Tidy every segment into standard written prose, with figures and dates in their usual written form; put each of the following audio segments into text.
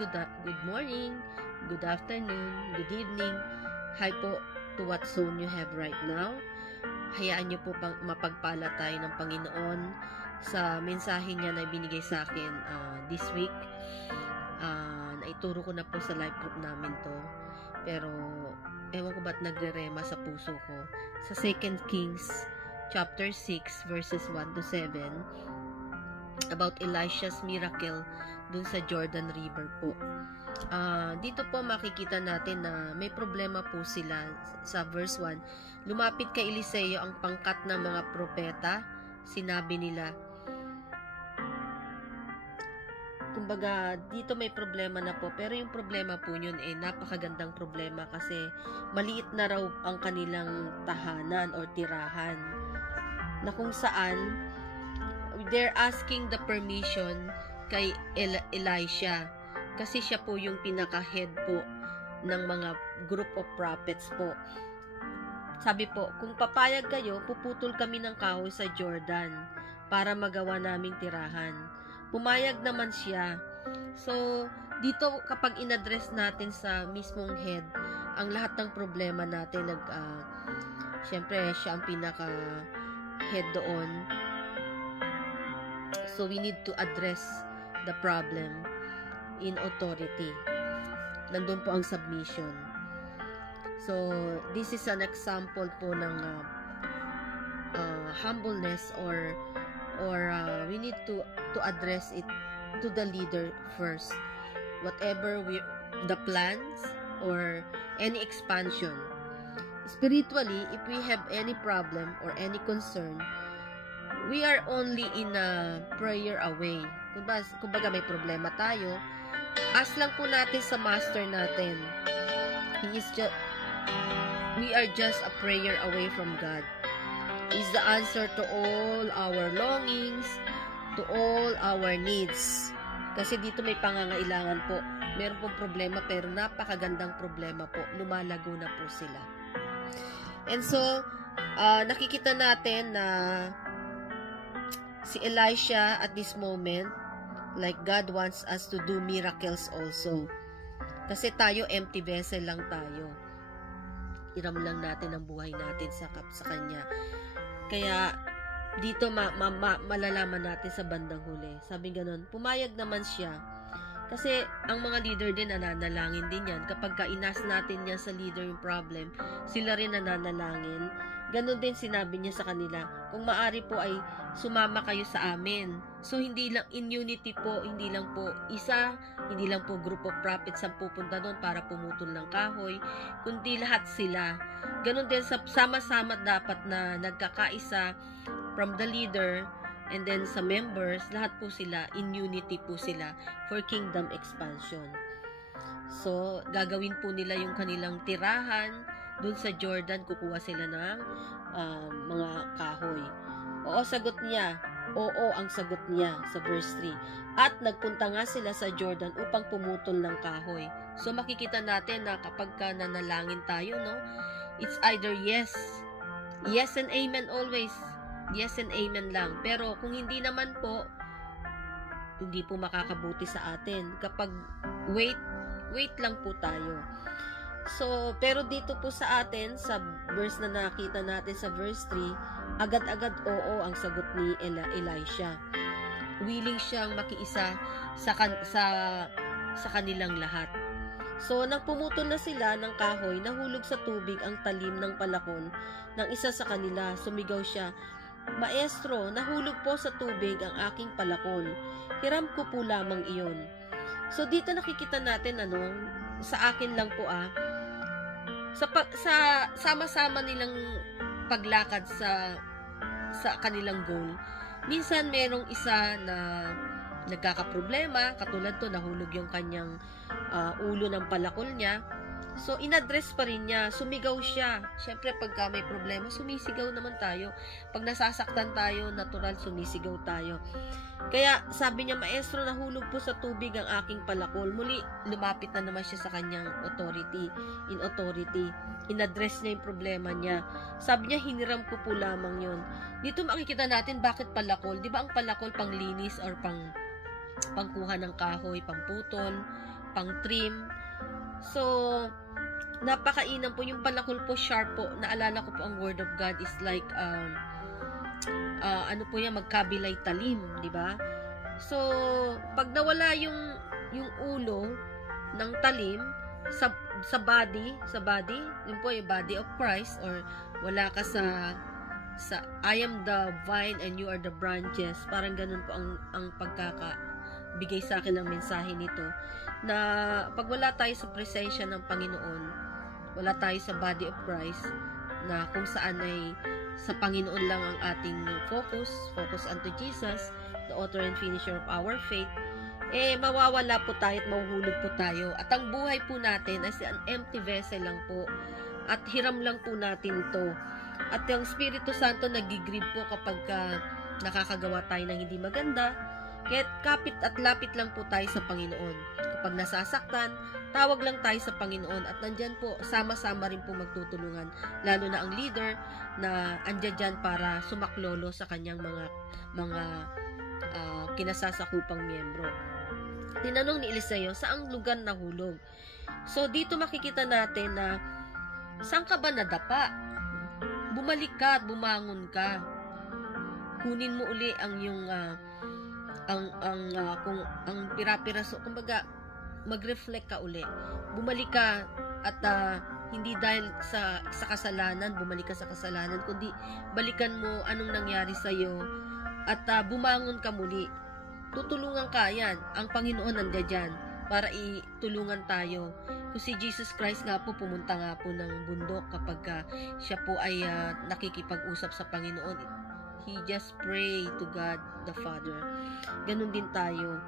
good morning, good afternoon, good evening. Hi po to what zone you have right now. Hayaan niyo po pang mapagpala tayo ng Panginoon sa mensahe niya na binigay sa akin this week. Naituro ko na po sa live group namin to. Pero ewan ko ba't nagre-rema sa puso ko. Sa 2 Kings chapter 6 verses 1 to 7 about Elisha's miracle dun sa Jordan River po. Dito po makikita natin na may problema po sila sa verse 1. Lumapit kay Eliseo ang pangkat ng mga propeta. Sinabi nila, kumbaga dito may problema na po, pero yung problema po yun napakagandang problema kasi maliit na raw ang kanilang tahanan or tirahan na kung saan they're asking the permission kay Elisha kasi siya po yung pinaka-head po ng mga group of prophets po. Sabi po, kung papayag kayo, puputol kami ng kahoy sa Jordan para magawa naming tirahan. Pumayag naman siya. So, dito kapag in-address natin sa mismong head, ang lahat ng problema natin, syempre siya ang pinaka-head doon. So, we need to address the problem in authority. Nandun po ang submission. So, this is an example po ng humbleness or we need to address it to the leader first. Whatever the plans or any expansion. Spiritually, if we have any problem or any concern, we are only in a prayer away. Kumbaga may problema tayo, ask lang po natin sa master natin. We are just a prayer away from God. Is the answer to all our longings, to all our needs. Kasi dito may pangangailangan po. Meron pong problema pero napakagandang problema po. Lumalago na po sila. And so, nakikita natin na si Elisha at this moment, like God wants us to do miracles also. Kasi tayo, empty vessel lang tayo. Iram lang natin ang buhay natin sa Kanya. Kaya, dito malalaman natin sa bandang huli. Sabi ganun, pumayag naman siya. Kasi, ang mga leader din nananalangin din yan. Kapag inas natin yan sa leader yung problem, sila rin nananalangin. Ganon din sinabi niya sa kanila, kung maari po ay sumama kayo sa amin. So, hindi lang in unity po, hindi lang po isa, hindi lang po group of prophets ang pupunta doon para pumutol ng kahoy, kundi lahat sila. Ganon din, sama-sama dapat na nagkakaisa from the leader and then sa members, lahat po sila, in unity po sila for kingdom expansion. So, gagawin po nila yung kanilang tirahan, doon sa Jordan, kukuha sila ng mga kahoy. Oo, sagot niya. Oo, ang sagot niya sa verse 3. At nagpunta nga sila sa Jordan upang pumutol ng kahoy. So, makikita natin na kapag nanalangin tayo, no? It's either yes. Yes and amen always. Yes and amen lang. Pero kung hindi naman po, hindi po makakabuti sa atin. Kapag wait lang po tayo. So, pero dito po sa atin, sa verse na nakita natin sa verse 3, agad-agad oo ang sagot ni Elisha. Willing siyang makiisa sa kanilang lahat. So, nang pumutol na sila ng kahoy, nahulog sa tubig ang talim ng palakon ng isa sa kanila. Sumigaw siya, Maestro, nahulog po sa tubig ang aking palakon. Hiram ko po lamang iyon. So, dito nakikita natin, sa akin lang po sa sama-sama nilang paglakad sa kanilang goal. Minsan merong isa na nagkakaproblema, katulad to, nahulog yung kanyang ulo ng palakol niya. So, in-address pa rin niya. Sumigaw siya. Siyempre, pagka may problema, sumisigaw naman tayo. Pag nasasaktan tayo, natural, sumisigaw tayo. Kaya, sabi niya, Maestro, nahulog po sa tubig ang aking palakol. Muli, lumapit na naman siya sa kanyang authority. In authority. In-address niya yung problema niya. Sabi niya, hiniram ko po lamang yun. Dito makikita natin bakit palakol. Di ba ang palakol panglinis or pangkuha ng kahoy, pamputol, pang trim. So, napakainam po. Yung palakol po, sharp po. Naalala ko po ang Word of God is like, ano po yan, magkabilay talim, di ba? So, pag nawala yung ulo ng talim sa body, yun po yung body of Christ, or wala ka sa I am the vine and you are the branches. Parang ganun po ang pagkakabigay sa akin ng mensahe nito. Na pag wala tayo sa presensya ng Panginoon, wala tayo sa body of Christ, na kung saan ay sa Panginoon lang ang ating focus unto Jesus, the author and finisher of our faith, mawawala po tayo at mahuhulog po tayo. At ang buhay po natin ay an empty vessel lang po. At hiram lang po natin to. At yung Espiritu Santo nagigrieve po kapag nakakagawa tayo ng hindi maganda. Kaya kapit at lapit lang po tayo sa Panginoon. Kapag nasasaktan, tawag lang tayo sa Panginoon. At nandyan po, sama-sama rin po magtutulungan. Lalo na ang leader na andyan dyan para sumaklolo sa kanyang mga kinasasakupang miyembro. Tinanong ni Eliseo, saang lugar nahulog? So, dito makikita natin na saan ka ba nadapa? Bumalik ka at bumangon ka. Kunin mo uli ang yung kung ang pira-piraso, kumbaga mag-reflect ka uli. Bumalik ka at hindi dahil sa kasalanan, bumalik ka sa kasalanan, kundi balikan mo anong nangyari sa iyo at bumangon ka muli. Tutulungan ka yan. Ang Panginoon nandiyan dyan para itulungan tayo. Kung si Jesus Christ nga po, pumunta nga po ng bundok kapag siya po ay nakikipag-usap sa Panginoon. He just pray to God the Father. Ganun din tayo.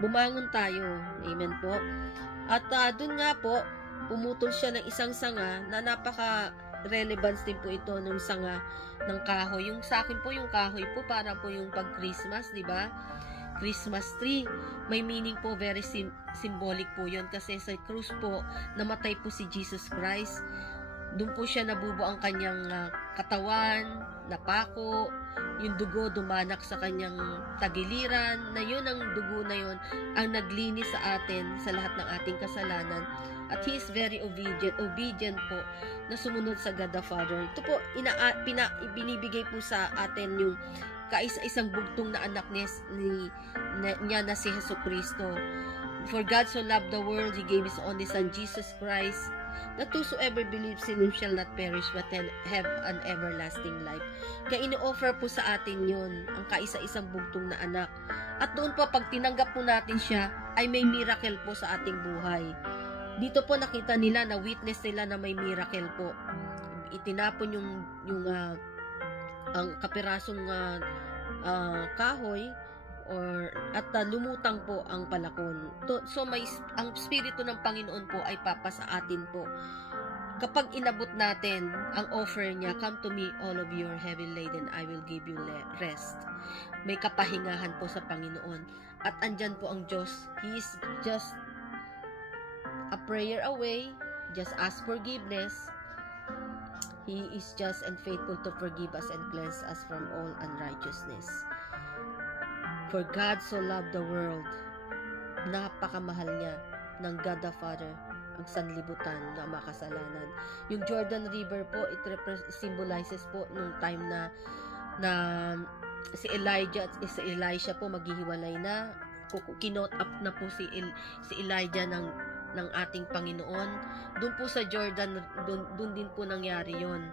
Bumangon tayo. Amen po. At dun nga po, pumutol siya ng isang sanga na napaka-relevance din po ito ng sanga ng kahoy. Yung sa akin po, yung kahoy po, para po yung pag-Christmas, di ba? Christmas tree. May meaning po, very symbolic po yun. Kasi sa krus po, namatay po si Jesus Christ. Doon po siya nabubo ang kanyang katawan, napako, yung dugo dumanak sa kanyang tagiliran, na yun ang dugo na yun ang naglinis sa atin sa lahat ng ating kasalanan. At He is very obedient po na sumunod sa God the Father. Ito po, binibigay po sa atin yung kaisa-isang bugtong na anak niya na si Jesucristo. For God so loved the world, He gave His only Son, Jesus Christ, that whosoever believes in Him shall not perish but have an everlasting life. Kaya ini-offer po sa atin yun, ang kaisa-isang bugtong na anak. At doon po, pag tinanggap po natin siya, ay may miracle po sa ating buhay. Dito po nakita nila, na witness nila na may miracle po. Itinapon ang kapirasong kahoy at lumutang po ang palakon. So ang Espiritu ng Panginoon po ay papa sa atin po. Kapag inabot natin ang offer niya, come to me all of you are heavy laden, I will give you rest. May kapahingahan po sa Panginoon. At andyan po ang Diyos. He is just a prayer away. Just ask forgiveness. He is just and faithful to forgive us and cleanse us from all unrighteousness. For God so loved the world, napakamahal niya ng God the Father, ang sanlibutan na makasalanan. Yung Jordan River po, it symbolizes po nung time na si Elijah at si Elisha po maghihiwalay na. Kinot up na po si Elijah ng ating Panginoon. Doon po sa Jordan, doon din po nangyari yon.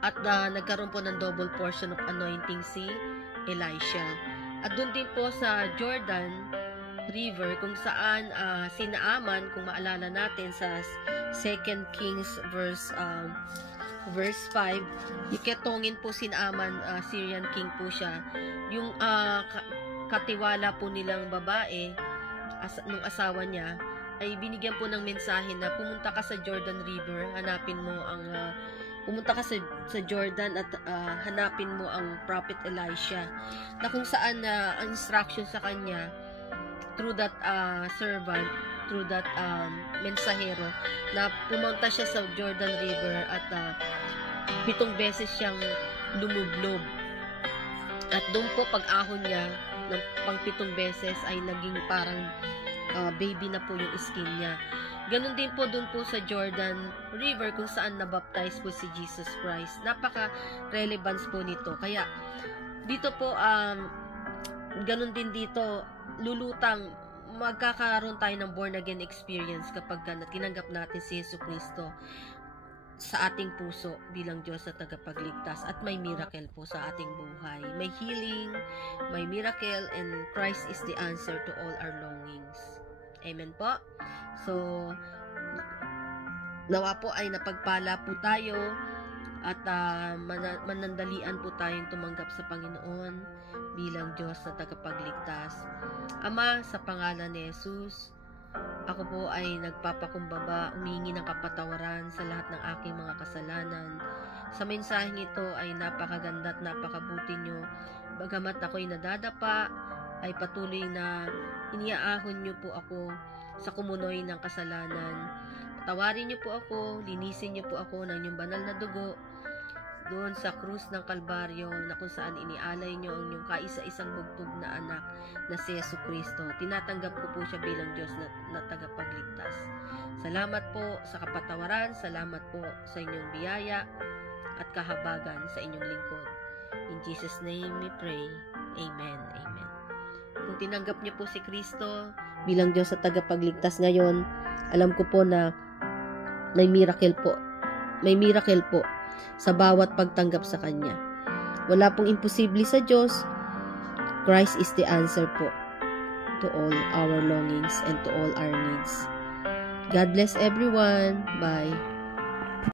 At nagkaroon po ng double portion of anointing si Elisha. At doon din po sa Jordan River, kung saan si Naaman, kung maalala natin sa 2 Kings verse 5, iketongin po si Naaman, Syrian king po siya. Yung katiwala po nilang babae, nung asawa niya, ay binigyan po ng mensahe na pumunta ka sa Jordan River, pumunta ka sa Jordan at hanapin mo ang Prophet Elisha, na kung saan ang instruction sa kanya through that servant, through that mensahero, na pumunta siya sa Jordan River at 7 beses siyang lumublob. At doon po pag-ahon niya ng pang 7 beses ay naging parang baby na po yung skin niya. Ganon din po dun po sa Jordan River kung saan nabaptize po si Jesus Christ. Napaka-relevance po nito. Kaya dito po, ganon din dito, lulutang magkakaroon tayo ng born again experience kapag tinanggap natin si Jesus Cristo sa ating puso bilang Diyos na tagapagligtas, at may miracle po sa ating buhay. May healing, may miracle, and Christ is the answer to all our longings. Amen po. So, nawa po ay napagpala po tayo at manandalian po tayong tumanggap sa Panginoon bilang Diyos na tagapagligtas. Ama, sa pangalan ni Jesus, ako po ay nagpapakumbaba, humingi ng kapatawaran sa lahat ng aking mga kasalanan. Sa mensaheng ito ay napakaganda at napakabuti nyo. Bagamat ako'y nadadapa, ay patuloy na iniaahon nyo po ako sa kumunoy ng kasalanan. Patawarin nyo po ako, linisin nyo po ako ng inyong banal na dugo doon sa krus ng Kalbaryo, na kung saan inialay nyo ang inyong kaisa-isang bugtog na anak na si Yesu Cristo. Tinatanggap ko po siya bilang Diyos na tagapagligtas. Salamat po sa kapatawaran, salamat po sa inyong biyaya at kahabagan sa inyong lingkod. In Jesus' name we pray. Amen. Amen. Kung tinanggap niyo po si Kristo bilang Diyos na tagapagligtas ngayon, alam ko po na may miracle po. May miracle po sa bawat pagtanggap sa Kanya. Wala pong imposible sa Diyos. Christ is the answer po to all our longings and to all our needs. God bless everyone. Bye.